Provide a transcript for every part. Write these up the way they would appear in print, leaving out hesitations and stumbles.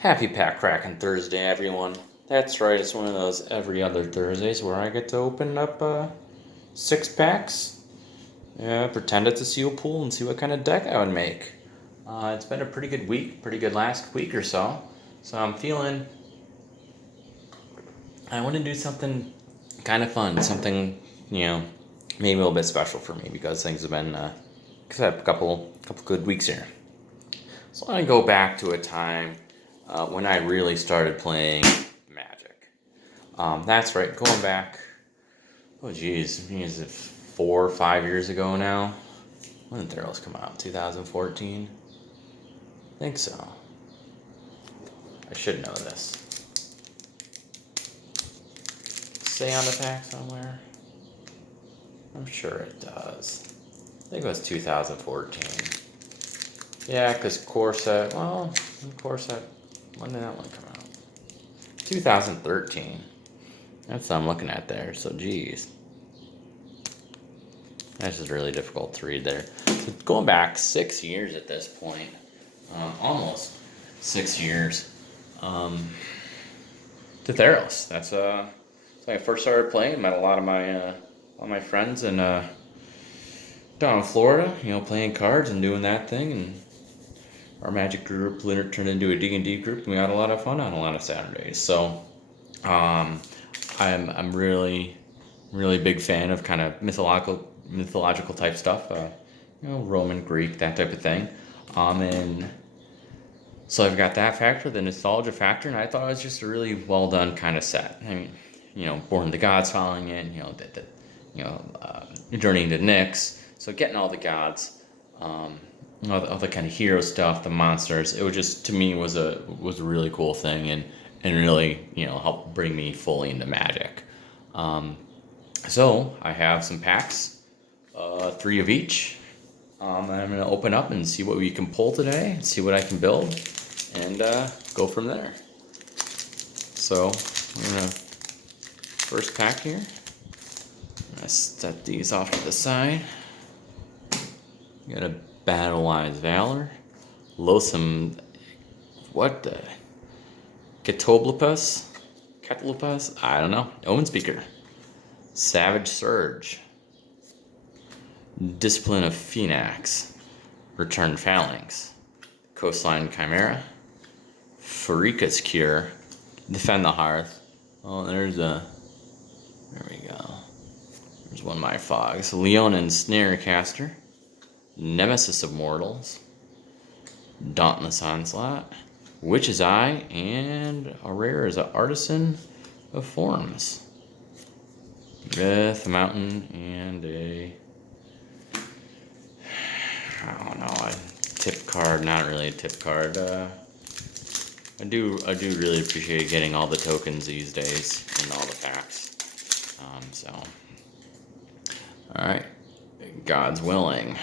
Happy Pack Cracking Thursday, everyone. That's right, it's one of those every other Thursdays where I get to open up 6 packs, pretend it's a seal pool, and see what kind of deck I would make. It's been a pretty good week, pretty good last week or so. So I'm feeling I want to do something kind of fun, something, maybe a little bit special for me because things have been, cause I have a couple good weeks here. So I want to go back to a time when I really started playing Magic. That's right, going back, oh geez, is it 4 or 5 years ago now? When did Theros come out? 2014? I think so. I should know this. Say on the pack somewhere? I'm sure it does. I think it was 2014. Yeah, because Corset, when did that one come out? 2013. That's what I'm looking at there, so geez. That's just really difficult to read there. So going back 6 years at this point, almost 6 years, to Theros. That's when I first started playing. Met a lot of my friends in down in Florida. Playing cards and doing that thing, and our Magic group later turned into a D&D group, and we had a lot of fun on a lot of Saturdays. So, I'm really big fan of kind of mythological type stuff. Roman, Greek, that type of thing. And so I've got that factor, the nostalgia factor, and I thought it was just a really well done kind of set. I mean, Born of the Gods following it, Journey into Nyx. So getting all the gods, all the kind of hero stuff, the monsters. It was just, to me, was a really cool thing, and really helped bring me fully into Magic. So I have some packs, 3 of each. I'm going to open up and see what we can pull today, and see what I can build, and go from there. So I'm going to first pack here. I'm going to set these off to the side. Got a Battle-Wise Valor, Loathsome, what the, Ketoblepus, I don't know, Omen Speaker, Savage Surge, Discipline of Phoenix, Return Phalanx, Coastline Chimera, Farika's Cure, Defend the Hearth. Oh, there we go. There's one of my fogs. Leonin Snarecaster, Nemesis of Mortals, Dauntless Onslaught, Witch's Eye, and a rare is an Artisan of Forms. With a mountain and a tip card. Not really a tip card. I do really appreciate getting all the tokens these days in all the packs. Alright. God's Willing,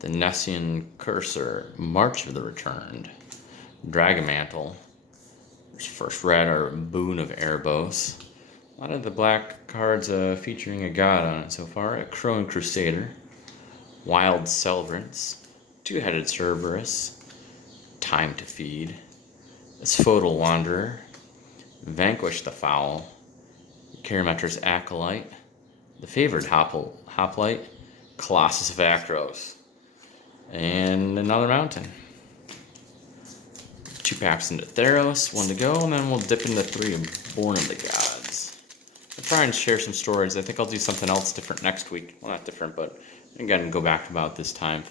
the Nessian Cursor, March of the Returned, Dragon Mantle. First red are Boon of Erebos. A lot of the black cards featuring a god on it so far. A Crone Crusader, Wild Celebrants, Two-Headed Cerberus, Time to Feed, Asphodel Wanderer, Vanquish the Foul, Karametra's Acolyte, the Favored Hoplite, Colossus of Akros, and another mountain. 2 packs into Theros, 1 to go, and then we'll dip into 3 of Born of the Gods. I'll try and share some stories. I think I'll do something else different next week. Well, not different, but again, go back about this time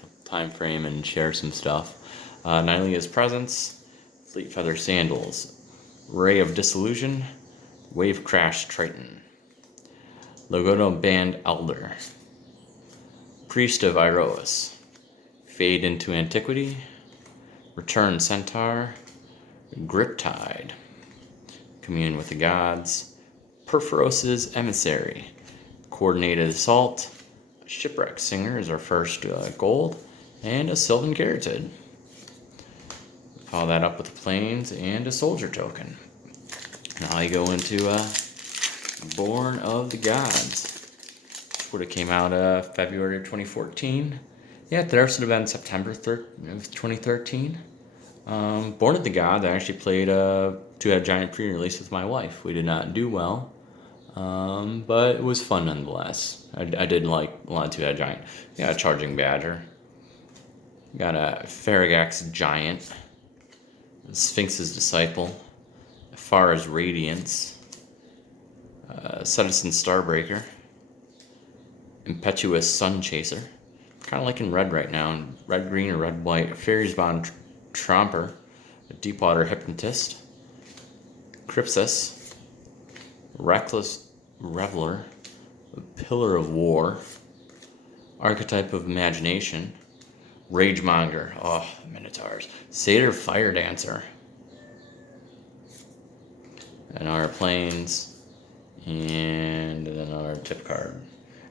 frame and share some stuff. Nylea's Presence, Fleet Feather Sandals, Ray of Disillusion, Wave Crash Triton, Logoto Band Elder, Priest of Iroas, Fade into Antiquity, Return Centaur, Griptide, Commune with the Gods, Perforos's Emissary, Coordinated Assault, Shipwreck Singer is our first gold, and a Sylvan Caryatid. Follow that up with the Plains and a Soldier Token. Now I go into Born of the Gods. Would have came out February of 2014. Yeah, Theros would have been September 2013. Born of the Gods, I actually played a two-head giant pre-release with my wife. We did not do well, but it was fun nonetheless. I did like a lot of two-head giant. Got a Charging Badger. Got a Faragax Giant. Sphinx's Disciple. Far's Radiance. Citizen Starbreaker. Impetuous Sun Chaser. Kind of like in red right now, red, green, or red, white. Fairies Bond Tromper, a Deepwater Hypnotist, Crypsis, Reckless Reveler, a Pillar of War, Archetype of Imagination, Ragemonger, oh, Minotaurs, Satyr Fire Dancer, and our planes, and then our tip card.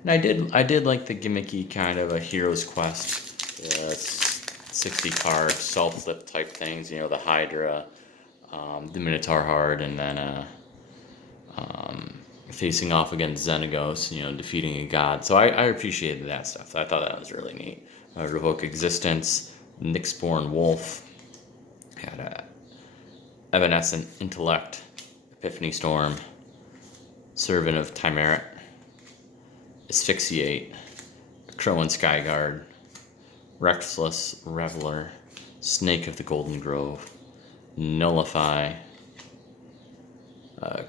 And I did like the gimmicky kind of a Hero's Quest, 60 card salt flip type things. The Hydra, the Minotaur Heart, and then facing off against Xenagos. Defeating a god. So I appreciated that stuff. I thought that was really neat. Revoke Existence, Nyxborn Wolf, had a Evanescent Intellect, Epiphany Storm, Servant of Timerit, Asphyxiate, Crow and Skyguard, Reckless Reveler, Snake of the Golden Grove, Nullify,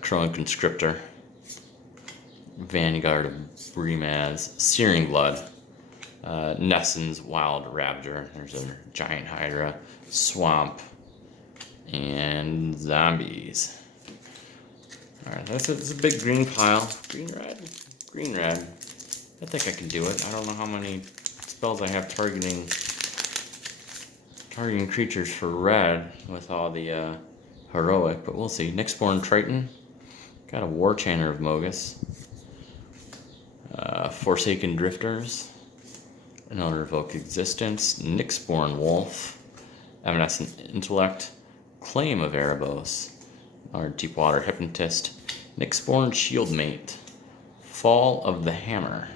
Crow and Conscriptor, Vanguard of Brimaz, Searing Blood, Nessen's Wild Ravager, there's a Giant Hydra, Swamp, and Zombies. Alright, that's a big green pile. Green, red. Green, red. I think I can do it. I don't know how many spells I have targeting creatures for red with all the heroic, but we'll see. Nyxborn Triton. Got a War Chanter of Mogus. Forsaken Drifters. Another Revoke Existence. Nyxborn Wolf. Evanescent Intellect. Claim of Erebos. Our Deepwater Hypnotist. Nyxborn Shieldmate. Fall of the Hammer.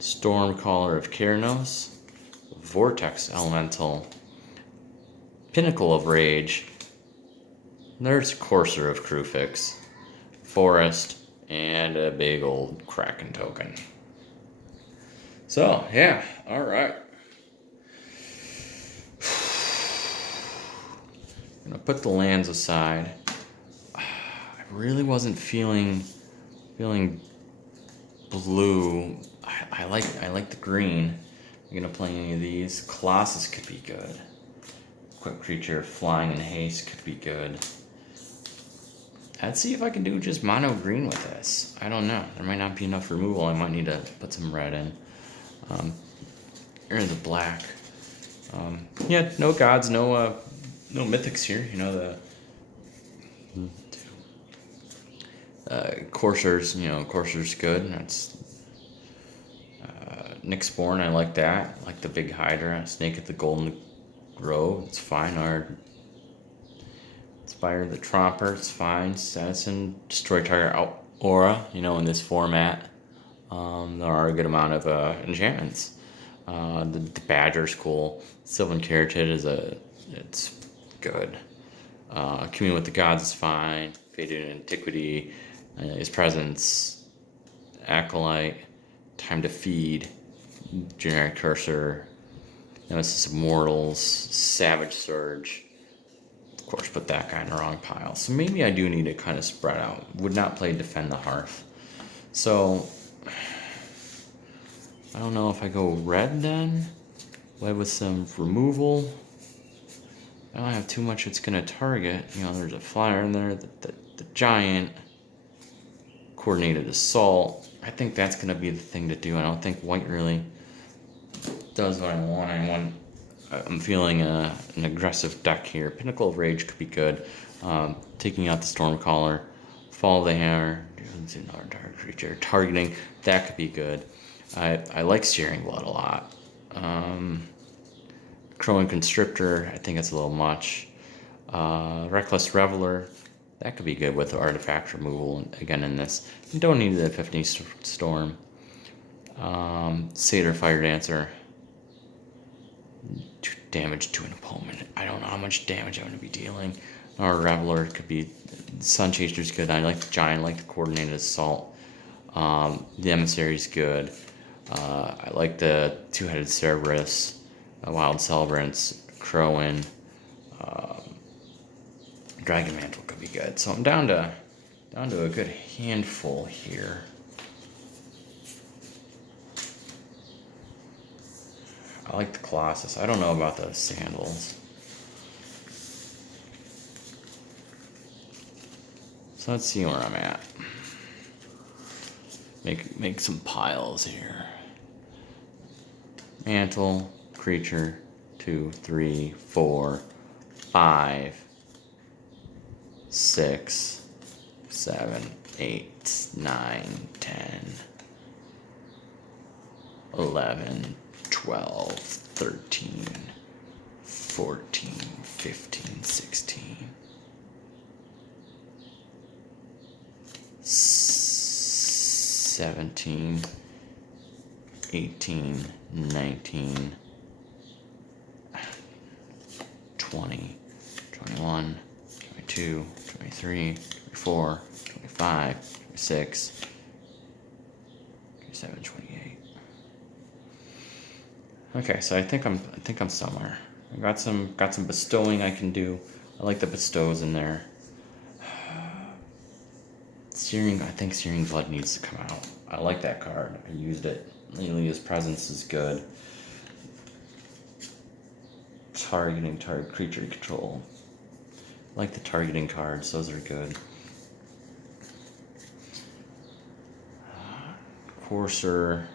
Stormcaller of Keranos. Vortex Elemental. Pinnacle of Rage. There's Courser of Crewfix. Forest. And a big old Kraken token. So, yeah, alright. I'm gonna put the lands aside. I really wasn't feeling blue. I like the green. I'm gonna play any of these. Colossus could be good. Quick creature, flying and haste could be good. Let's see if I can do just mono green with this. I don't know. There might not be enough removal. I might need to put some red in. Or the black. Yeah, no gods, no mythics here. Coursers. Courser's good. That's Nyxborn. I like that. I like the big Hydra. Snake at the Golden Grove. It's fine. Our Inspire the Tromper, it's fine. Citizen, destroy target aura, in this format. There are a good amount of enchantments. The Badger's cool. Sylvan Carotid it's good. Commune with the Gods is fine. Faded Antiquity, His Presence, Acolyte, Time to Feed, Generic Cursor, Nemesis of Mortals, Savage Surge. Of course, put that guy in the wrong pile. So maybe I do need to kind of spread out. Would not play Defend the Hearth. So, I don't know if I go red then. Play with some removal. I don't have too much it's going to target. There's a flyer in there. The giant. Coordinated Assault. I think that's going to be the thing to do. I don't think white really does what I want. I'm feeling an aggressive deck here. Pinnacle of Rage could be good. Taking out the Stormcaller. Fall of the Hammer. Another dark creature. Targeting. That could be good. I like Searing Blood a lot. Crow and Constrictor. I think it's a little much. Reckless Reveler. That could be good with artifact removal. Again, in this. You don't need the Epiphany Storm. Satyr Fire Dancer. 2 damage to an opponent. I don't know how much damage I'm going to be dealing. Or Reveler could be. Sun Chaser's good. I like the Giant, I like the Coordinated Assault. The Emissary's good. I like the Two-Headed Cerberus, Wild Celebrants, Crowin. Dragon Mantle could be good. So I'm down to a good handful here. I like the Colossus. I don't know about those sandals. So let's see where I'm at. Make some piles here. Mantle, creature, 2, 3, 4, 5, 6, 7, 8, 9, 10, 11, 12, 13, 14, 15, 16, 17, 18, 19, 20, 21, 22, 23, 24, 25, 26, 27, 28. Okay, so I think I'm somewhere. I got some bestowing I can do. I like the bestows in there. Searing, I think Searing Blood needs to come out. I like that card. I used it. Lilia's Presence is good. Targeting target creature control. I like the targeting cards. Those are good. Courser's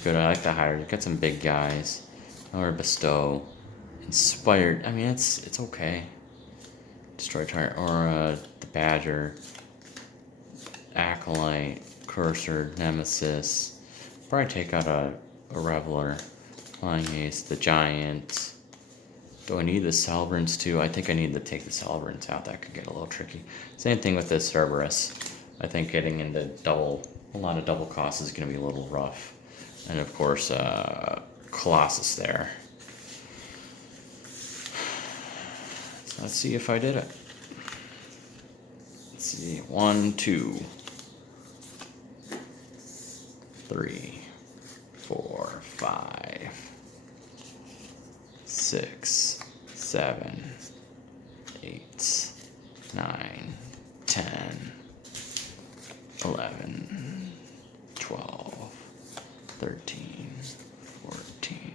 good. I like the higher. You get some big guys. Or Bestow. Inspired. I mean, it's okay. Destroy target. Or the Badger. Acolyte. Cursor. Nemesis. Probably take out a Reveler. Flying Ace. The Giant. Do I need the Celebrants too? I think I need to take the Celebrants out. That could get a little tricky. Same thing with this Cerberus. I think getting into a lot of double costs is going to be a little rough. And of course, Colossus there. So let's see if I did it. Let's see. 1, 2, 3, 4, 5, 6, 7, 8, 9, 10, 11, 12, 13, 14,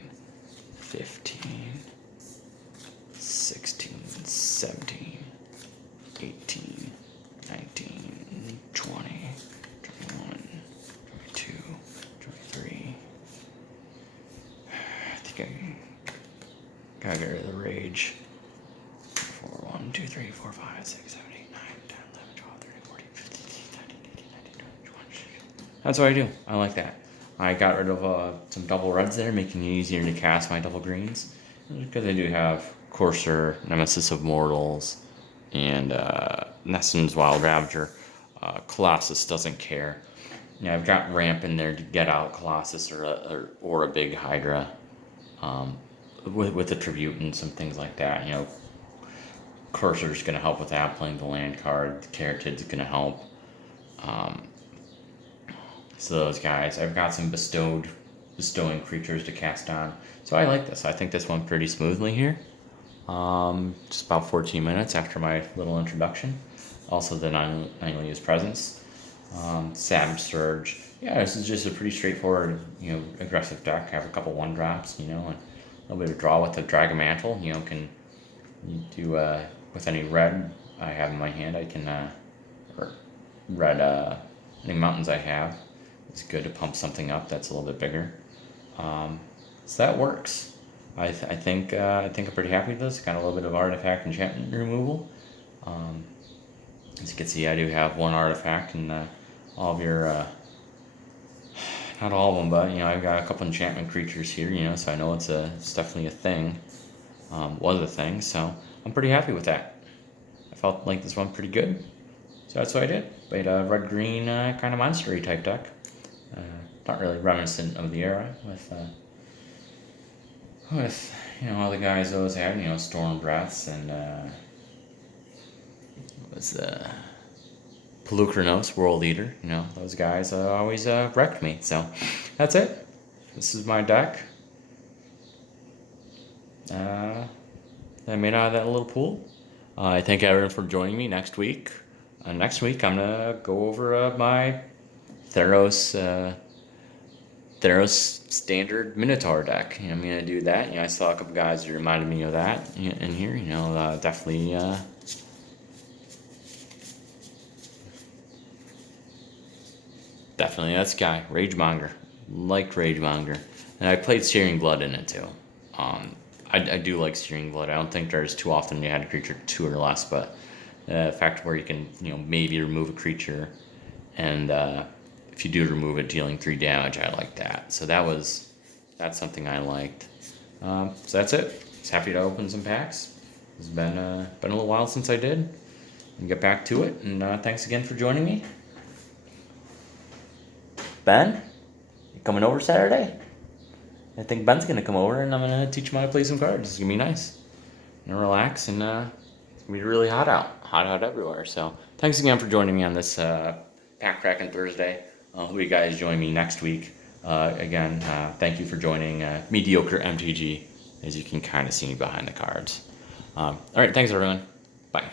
15, 16, 17, 18, 19, 20, 21, 22, 23. I think I gotta get rid of the rage. 4, 1, 2, 3, 4, 5, 6, 7, 8, 9, 10, 11, 12, 13, 14, 15, 16, 17, 18, 19, 20, 21. That's what I do. I like that. I got rid of some double reds there, making it easier to cast my double greens. Because I do have Courser, Nemesis of Mortals, and Nessun's Wild Ravager. Colossus doesn't care. You know, I've got Ramp in there to get out Colossus or a big Hydra. With the Tribute and some things like that. You know, Courser's going to help with that, playing the land card. The Caryatid's going to help. So those guys. I've got some bestowing creatures to cast on. So I like this. I think this went pretty smoothly here. Just about 14 minutes after my little introduction. Also the Lilia's Presence. Savage Surge. Yeah, this is just a pretty straightforward, aggressive deck. Have a couple 1-drops, and a little bit of draw with the Dragon Mantle. Can you do with any red I have in my hand. I can or red any mountains I have. It's good to pump something up that's a little bit bigger. So that works. I think I'm pretty happy with this. Got a little bit of artifact enchantment removal. As you can see, I do have one artifact in all of your, not all of them, but I've got a couple enchantment creatures here. So I know it's definitely a thing. Was a thing, so I'm pretty happy with that. I felt like this one pretty good, so that's what I did. Played a red-green kind of monster-y type deck. Not really reminiscent of the era with with, all the guys I always had, Storm Breaths and was Pelucranos, World Eater. Those guys always wrecked me. So that's it. This is my deck. That I made out of that little pool. I thank everyone for joining me next week. Next week I'm gonna go over my Theros standard Minotaur deck. I'm gonna do that. I saw a couple guys who reminded me of that in here. Definitely. Definitely this guy, Ragemonger. Liked Ragemonger. And I played Searing Blood in it too. I do like Searing Blood. I don't think there's too often you had a creature 2 or less, but the fact where you can, maybe remove a creature, and if you do remove it, dealing 3 damage, I like that. So that's something I liked. So that's it. Just happy to open some packs. It's been a little while since I did. And get back to it, and thanks again for joining me. Ben, you coming over Saturday? I think Ben's gonna come over, and I'm gonna teach him how to play some cards. It's gonna be nice. And relax, and it's gonna be really hot out everywhere. So thanks again for joining me on this pack cracking Thursday. Hope you guys join me next week. Again, thank you for joining Mediocre MTG, as you can kind of see me behind the cards. All right, thanks everyone. Bye.